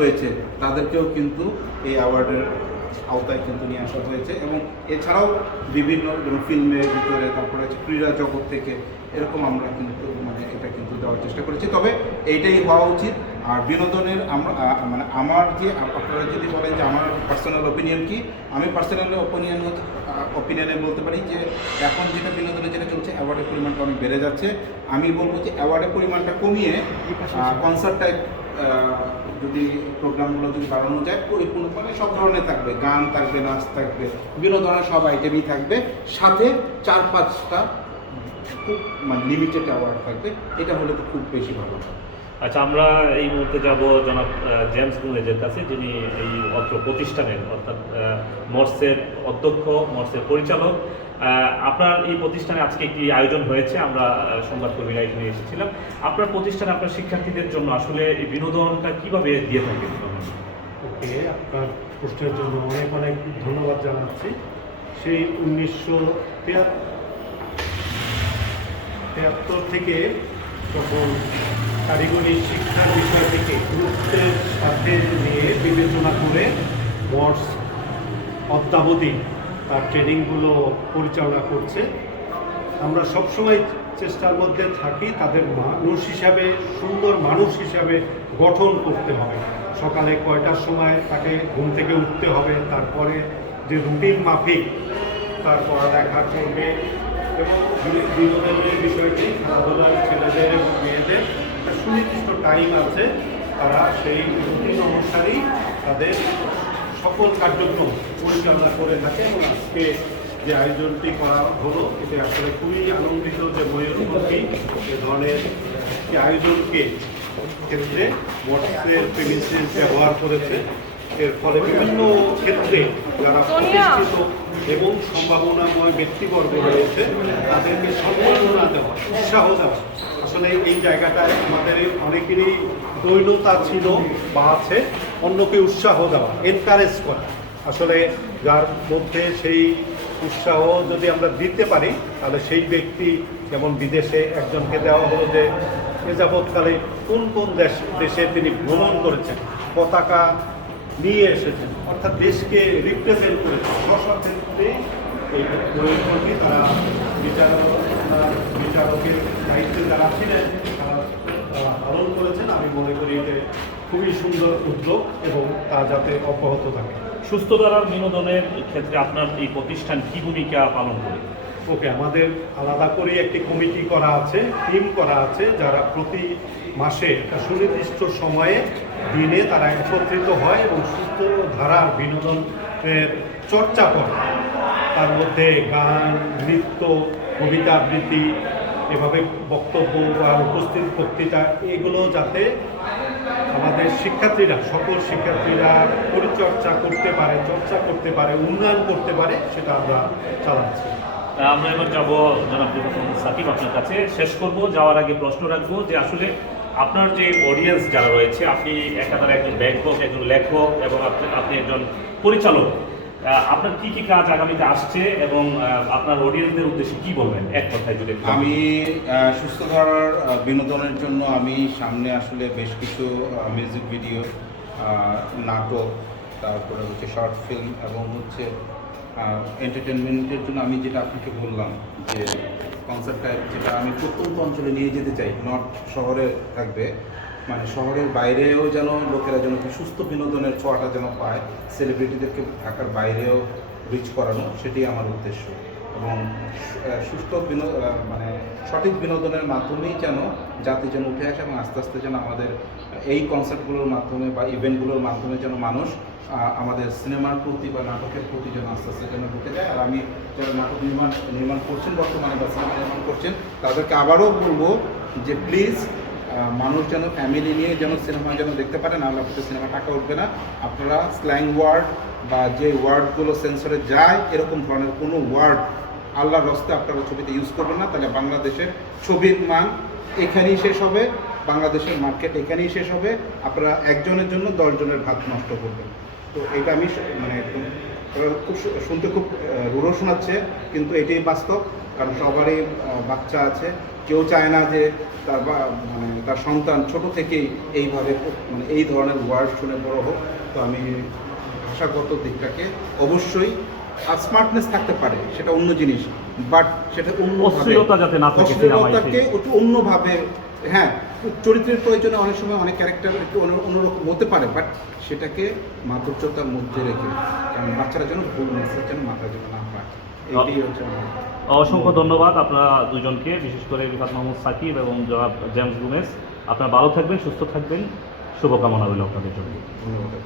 রয়েছে তাদেরকেও কিন্তু এই অ্যাওয়ার্ডের আওতায় কিন্তু নিয়ে আসা হয়েছে। এবং এছাড়াও বিভিন্ন ফিল্মের ভিতরে, তারপরে হচ্ছে ক্রীড়া জগৎ থেকে এরকম আমরা কিন্তু মানে এটা কিন্তু দেওয়ার চেষ্টা করেছি। তবে এইটাই হওয়া উচিত। আর বিনোদনের আমরা মানে আমার যে আপনারা যদি বলেন যে আমার পার্সোনাল ওপিনিয়ন কি, আমি পার্সোনাল ওপিনিয়নে বলতে পারি যে এখন যেটা বিনোদনে যেটা চলছে, অ্যাওয়ার্ডের পরিমাণটা অনেক বেড়ে যাচ্ছে। আমি বলবো যে অ্যাওয়ার্ডের পরিমাণটা কমিয়ে কনসার্ট টাইপ যদি প্রোগ্রামগুলো যদি বাড়ানো যায়, পরিপূর্ণ মানে সব ধরনের থাকবে, গান থাকবে, নাচ থাকবে, বিভিন্ন ধরনের সব আইটেমই থাকবে, সাথে 4-5টা খুব মানে লিমিটেড অ্যাওয়ার্ড থাকবে। এটা হলে তো খুব বেশি ভালো হয়। আচ্ছা, আমরা এই মুহূর্তে যাব জনাব জেমস গুমেজের কাছে, যিনি এই অত্র প্রতিষ্ঠানের অর্থাৎ মর্সের অধ্যক্ষ, মর্সের পরিচালক। আপনার এই প্রতিষ্ঠানে আজকে একটি আয়োজন হয়েছে, আমরা সংবাদকর্মীরা এখানে এসেছিলাম। আপনার প্রতিষ্ঠানে আপনার শিক্ষার্থীদের জন্য আসলে এই বিনোদনটা কীভাবে দিয়ে থাকেন? ওকে, আপনার প্রশ্নের জন্য অনেক অনেক ধন্যবাদ জানাচ্ছি। সেই 1973 থেকে তখন কারিগরি শিক্ষার বিষয়টিকে গুরুত্বের সাথে নিয়ে বিবেচনা করে মর্স অদ্যাবধি তার ট্রেনিংগুলো পরিচালনা করছে। আমরা সবসময় চেষ্টার মধ্যে থাকি তাদের মানুষ হিসাবে, সুন্দর মানুষ হিসাবে গঠন করতে হবে। সকালে কয়টার সময় তাকে ঘুম থেকে উঠতে হবে, তারপরে যে রুটিন মাফিক তার পড়ালেখা করবে, এবং বিনোদনের বিষয়টি খেলাধুলার ছেলেদের এবং মেয়েদের একটা সুনির্দিষ্ট টাইম আছে, তারা সেই রুটিন অনুসারেই তাদের সকল কার্যক্রম পরিচালনা করে থাকে। এবং আজকে যে আয়োজনটি করা হলো, এতে আসলে খুবই আনন্দিত যে ময়ূরপঙ্খী এ ধরনের একটি আয়োজনকে ক্ষেত্রে মর্সের প্রেমিসিস ব্যবহার করেছে। এর ফলে বিভিন্ন ক্ষেত্রে যারা প্রতিষ্ঠিত এবং সম্ভাবনাময় ব্যক্তিবর্গ রয়েছে তাদেরকে সম্মাননা দেওয়া, উৎসাহ দেওয়া। আসলে এই জায়গাটায় আমাদের অনেকেরই দৈন্যতা ছিল বা আছে, অন্যকে উৎসাহ দেওয়া, এনকারেজ করা। আসলে যার মধ্যে সেই উৎসাহ যদি আমরা দিতে পারি, তাহলে সেই ব্যক্তি, যেমন বিদেশে একজনকে দেওয়া হলো যে এ যাবৎকালে কোন কোন দেশে তিনি ভ্রমণ করেছেন, পতাকা নিয়ে এসেছেন, অর্থাৎ দেশকে রিপ্রেজেন্ট করেছেন। স্বক্ষেত্রে এই ময়ূরপঙ্খী তারা বিচারকের দায়িত্বে যারা ছিলেন তারা পালন করেছেন। আমি মনে করি যে খুবই সুন্দর উদ্যোগ এবং তা যাতে অব্যাহত থাকে। সুস্থ ধারার বিনোদনের ক্ষেত্রে আপনার এই প্রতিষ্ঠান কী ভূমিকা পালন করে? ওকে, আমাদের আলাদা করে একটি কমিটি করা আছে, টিম করা আছে, যারা প্রতি মাসে একটা সুনির্দিষ্ট সময়ে দিনে তারা একত্রিত হয় এবং সুস্থ ধারার বিনোদনের চর্চা করে। তার মধ্যে গান, নৃত্য, কবিতা আবৃত্তি, এভাবে বক্তব্য বা উপস্থিত বক্তৃতা, এগুলো যাতে আমাদের শিক্ষার্থীরা, সকল শিক্ষার্থীরা পরিচর্চা করতে পারে, চর্চা করতে পারে, উন্নয়ন করতে পারে, সেটা আমরা চালাচ্ছি। আমরা এবার যাবো জনাব সাকিব আপনার কাছে। শেষ করব, যাওয়ার আগে প্রশ্ন রাখবো যে আসলে আপনার যে অডিয়েন্স যারা রয়েছে, আপনি একাধারে একজন ব্যাংকক, একজন লেখক এবং আপনি একজন পরিচালক, আপনার কি কি কাজ আগামীতে আসছে এবং আপনার অডিয়েন্সদের উদ্দেশ্যে কি বলবেন এক কথায় যদি? আমি সুস্থ ধারার বিনোদনের জন্য আমি সামনে আসলে বেশ কিছু মিউজিক ভিডিও, নাটক, তারপরে হচ্ছে শর্ট ফিল্ম এবং হচ্ছে এন্টারটেনমেন্টের জন্য আমি যেটা আপনাকে বললাম যে কনসার্ট টাইপ, যেটা আমি প্রত্যন্ত অঞ্চলে নিয়ে যেতে চাই, নট শহরে থাকবে, মানে শহরের বাইরেও যেন লোকেরা যেন সুস্থ বিনোদনের ছোঁয়াটা যেন পায়, সেলিব্রিটিদেরকে ঢাকার বাইরেও রিচ করানো, সেটাই আমার উদ্দেশ্য। এবং সুস্থ মানে সঠিক বিনোদনের মাধ্যমেই যেন জাতি যেন উঠে আসে এবং আস্তে আস্তে যেন আমাদের এই কনসার্টগুলোর মাধ্যমে বা ইভেন্টগুলোর মাধ্যমে যেন মানুষ আমাদের সিনেমার প্রতি বা নাটকের প্রতি যেন আস্তে আস্তে যেন ঢুকে যায়। আর আমি যারা নাটক নির্মাণ করছেন বর্তমানে বা সিনেমা নির্মাণ করছেন, তাদেরকে আবারও বলবো যে প্লিজ মানুষ যেন ফ্যামিলি নিয়ে যেন সিনেমা যেন দেখতে পারে, নাহলে আপনাদের সিনেমা টাকা উঠবে না। আপনারা স্ল্যাং ওয়ার্ড বা যে ওয়ার্ডগুলো সেন্সরে যায় এরকম ধরনের কোনো ওয়ার্ড আল্লাহর রস্তে আপনারা ছবিতে ইউজ করবেন না, তাহলে বাংলাদেশের ছবির মান এখানেই শেষ হবে, বাংলাদেশের মার্কেট এখানেই শেষ হবে। আপনারা একজনের জন্য 10 জনের ভাত নষ্ট করবেন। তো এটা আমি মানে একদম এবার খুব শুনতে খুব রূঢ় শোনাচ্ছে, কিন্তু এটাই বাস্তব। কারণ সবারই বাচ্চা আছে, কেউ চায় না যে মানে তার সন্তান ছোট থেকেই এইভাবে মানে এই ধরনের ওয়ার্ড শুনে বড় হোক। তো আমি ভাষাগত দিকটাকে অবশ্যই স্মার্টনেস থাকতে পারে, সেটা অন্য জিনিস, বাট সেটা অশ্লীলতা যাতে না থাকে সিনেমায়। অশ্লীলতাকে একটু অন্যভাবে, হ্যাঁ চরিত্রের প্রয়োজনে অনেক সময় অনেক ক্যারেক্টার একটু অন্যরকম হতে পারে, বাট সেটাকে মাধুর্যতার মধ্যে রেখে, কারণ বাচ্চারা যেন ভুল মেসেজ যেন মাথায় যেন না পায়, এটাই হচ্ছে আমার। অসংখ্য ধন্যবাদ আপনারা দুজনকে, বিশেষ করে রিফাত মাহমুদ সাকিব এবং জনাব জেমস গুমেজ। আপনারা ভালো থাকবেন, সুস্থ থাকবেন, শুভকামনা রইল আপনাদের জন্য। ধন্যবাদ।